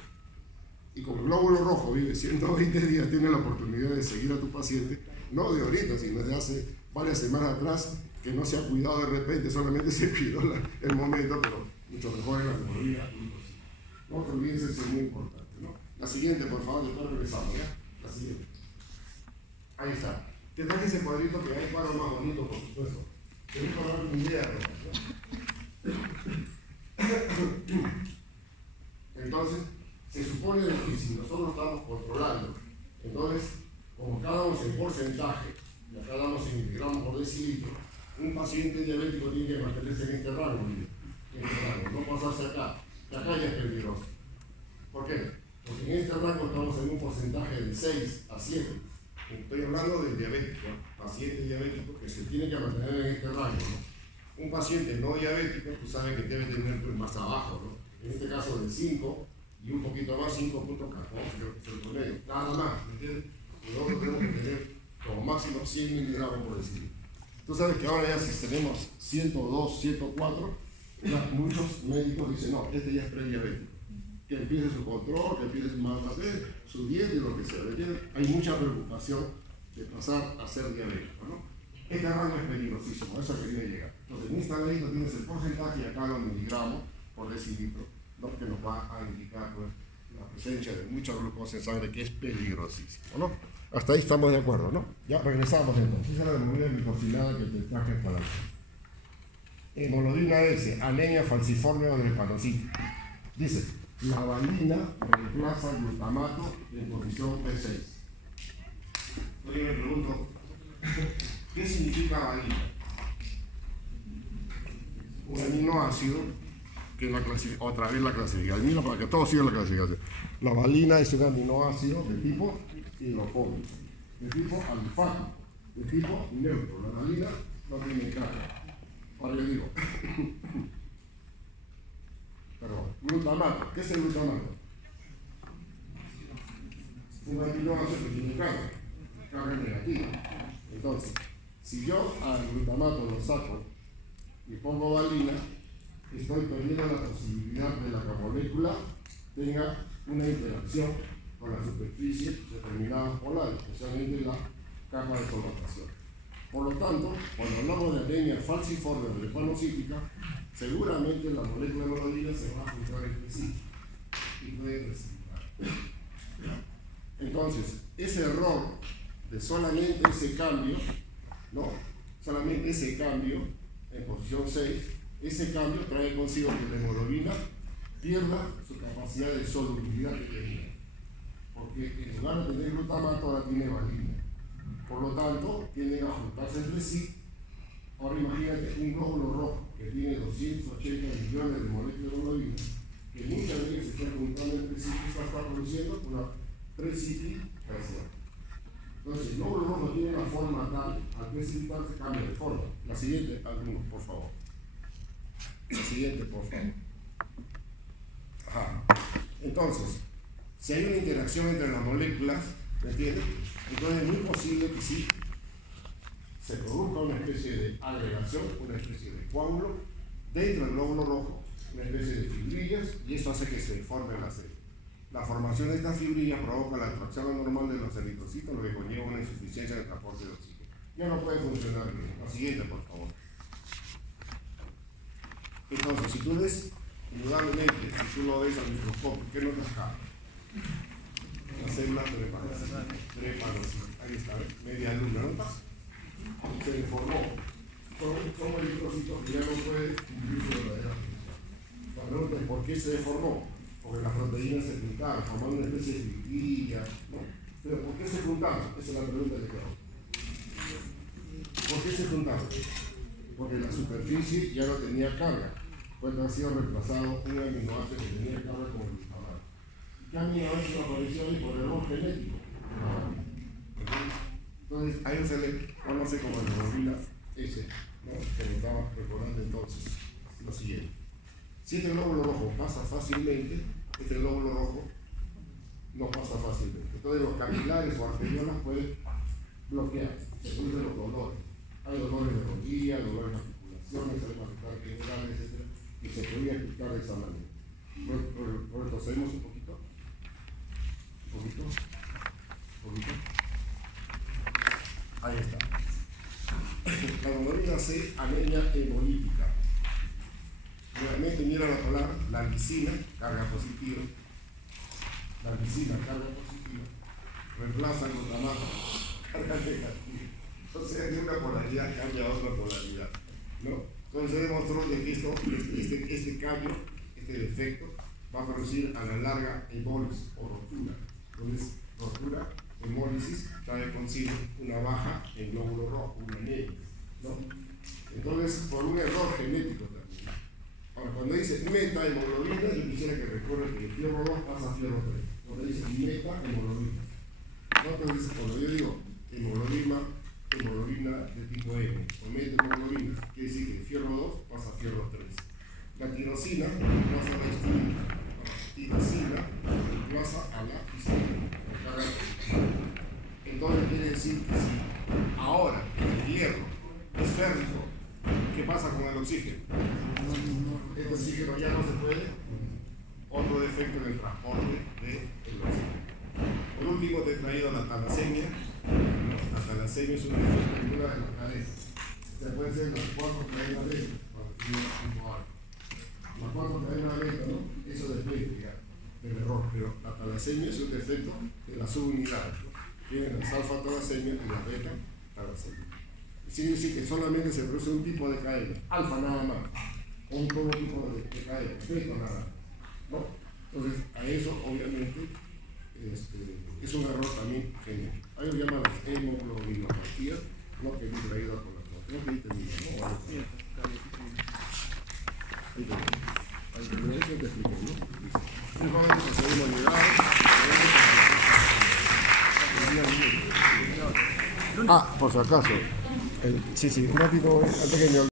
Y como el glóbulo rojo vive 120 días, tiene la oportunidad de seguir a tu paciente, no de ahorita, sino de hace varias semanas atrás, que no se ha cuidado de repente, solamente se cuidó el momento, pero mucho mejor en la hemoglobina glucosa. No te olvides, eso es muy importante, ¿no? La siguiente, por favor, después regresamos, ¿ya? La siguiente. Ahí está. Te traje ese cuadrito que hay cuadros más bonitos, por supuesto. Te voy a dar una idea, ¿no? Entonces, se supone que si nosotros estamos controlando, entonces, como cada uno es en porcentaje, y acá damos en miligramos por decilitro, un paciente diabético tiene que mantenerse en este rango, no pasarse acá, que acá ya es peligroso. ¿Por qué? Porque en este rango estamos en un porcentaje de 6 a 7. Estoy hablando del diabético, paciente diabético que se tiene que mantener en este rango, ¿no? Un paciente no diabético, tú sabes que debe tener más abajo, ¿no? En este caso del 5 y un poquito más, 5.14, creo que es el promedio, nada más, ¿me entiendes? Y nosotros tenemos que tener como máximo 100 miligramos por decilitro. Tú sabes que ahora ya si tenemos 102, 104, muchos médicos dicen, no, este ya es prediabético. Que empiece su control, que empiece su dieta y lo que sea. Hay mucha preocupación de pasar a ser diabético, ¿no? Este rango es peligrosísimo, eso quería llegar. Entonces, en esta ley tienes el porcentaje y acá los miligramos por decilitro, ¿no? Que nos va a indicar pues, la presencia de mucha glucosa en sangre, que es peligrosísimo, ¿no? Hasta ahí estamos de acuerdo, ¿no? Ya regresamos entonces. Esa es la hemoglobina glicosilada que te traje para aquí. Hemoglobina S, anemia falciforme o drepanocítica. Dice, la valina reemplaza el glutamato en posición P6. Yo me pregunto, ¿qué significa valina? Un aminoácido que otra vez la clasificación, para que todos sigan la clasificación. La valina es un aminoácido de tipo hidrofóbico, de tipo alifático, de tipo neutro. La valina no tiene carga. Ahora yo digo, perdón, glutamato. ¿Qué es el glutamato? Un aminoácido que tiene carga negativa. Entonces, si yo al glutamato lo saco y pongo valina, estoy perdiendo la posibilidad de que la molécula tenga una interacción con la superficie determinada polar, especialmente la capa de solvatación. Por lo tanto, cuando hablamos de anemia falciforme o drepanocítica, seguramente la molécula de hemoglobina se va a juntar entre sí y puede precipitar. Entonces, ese error de solamente ese cambio, ¿no? Solamente ese cambio en posición 6, ese cambio trae consigo que la hemoglobina pierda su capacidad de solubilidad que tenía. Porque en lugar de tener glutamato, ahora tiene valina. Por lo tanto, tienden a juntarse entre sí. Ahora imagínate un glóbulo rojo que tiene 280 millones de moléculas de hemoglobina, que muchas de ellas se están juntando entre sí, que está produciendo una precipitación. Entonces, el glóbulo rojo tiene una forma tal, al precipitarse cambia de forma. La siguiente, algunos, por favor. La siguiente, por favor. Ajá. Entonces, si hay una interacción entre las moléculas, ¿me entiendes? Entonces es muy posible que sí se produzca una especie de agregación, una especie de coágulo dentro del glóbulo rojo, una especie de fibrillas, y eso hace que se formen las células. La formación de estas fibrillas provoca la atracción anormal de los eritrocitos, lo que conlleva una insuficiencia de transporte de oxígeno. Ya no puede funcionar bien. La siguiente, por favor. Entonces, si tú ves, indudablemente, si tú lo ves al microscopio, ¿qué notas acá? La célula trepanocítica. Ahí está, media luna, ¿no? Se deformó. Como el eritrocito ya no puede cumplir su verdadera función. La pregunta es, ¿por qué se deformó? Porque las proteínas se juntaron, formaron una especie de fibrilla, ¿no? Pero ¿por qué se juntaron? Esa es la pregunta que tengo. ¿Por qué se juntaron? Porque la superficie ya no tenía carga. Pues ha sido reemplazado un aminoácido que tenía carga con glutamato. ¿Qué aminoácido apareció ahí por error genético? Entonces, a eso se le conoce como la hemoglobina S, ¿no? Que lo estaba recordando entonces. Lo siguiente. Si este glóbulo rojo pasa fácilmente, este glóbulo rojo no pasa fácilmente. Entonces los capilares o arteriolas pueden bloquear, se producen los dolores. Hay dolores de rodilla, dolores de articulaciones, hay malestar general, etc. Y se podría explicar de esa manera. Retrocedemos un poquito. Un poquito. Un poquito. Ahí está. La hemoglobina C, anemia hemolítica. Nuevamente mira la polar, la lisina, carga positiva. La lisina, carga positiva. Reemplaza el glutamato, carga negativa. Entonces, de una polaridad cambia a otra polaridad, ¿no? Entonces se demostró de que este cambio, este defecto, va a producir a la larga embolisis o rotura. Entonces, rotura hemólisis trae consigo una baja en glóbulo rojo, una anemia, ¿no? Entonces, por un error genético también. Ahora, cuando dice metahemoglobina, yo quisiera que recuerden que el fierro 2 pasa a fierro 3. Cuando dice metahemoglobina. Entonces, cuando yo digo hemoglobina de tipo M o metahemoglobina, quiere decir que el fierro 2 pasa a fierro 3. La tirosina pasa a la histamina. La tirosina pasa a la histamina. Entonces quiere decir que si ahora el hierro es férrico, ¿qué pasa con el oxígeno? El oxígeno ya no se puede. Otro defecto en el transporte del oxígeno. Por último, te he traído la talasemia. La talasemia es un defecto en una de las cadenas. Se puede ser las 4 cadenas lentas, cuando tiene tipo A. Las 4 cadenas lentas, ¿no? Eso depende ya del error, pero la talasemia es un defecto de la subunidad, ¿no? Tienen las alfa talasemia y la beta talasemia. Quiere decir que solamente se produce un tipo de cadena, alfa nada más, o un solo tipo de cadena, beta nada más, ¿no? Entonces, a eso obviamente es un error también genético. Hay que llamar hemoglobinopatías, ¿no? Que he traído a colación. Creo que ahí termina, ¿no? Ahí termina, eso te explico, ¿no? Un joven que se hemos llegado. Por si acaso. Sí, un ratito antes que me olvide.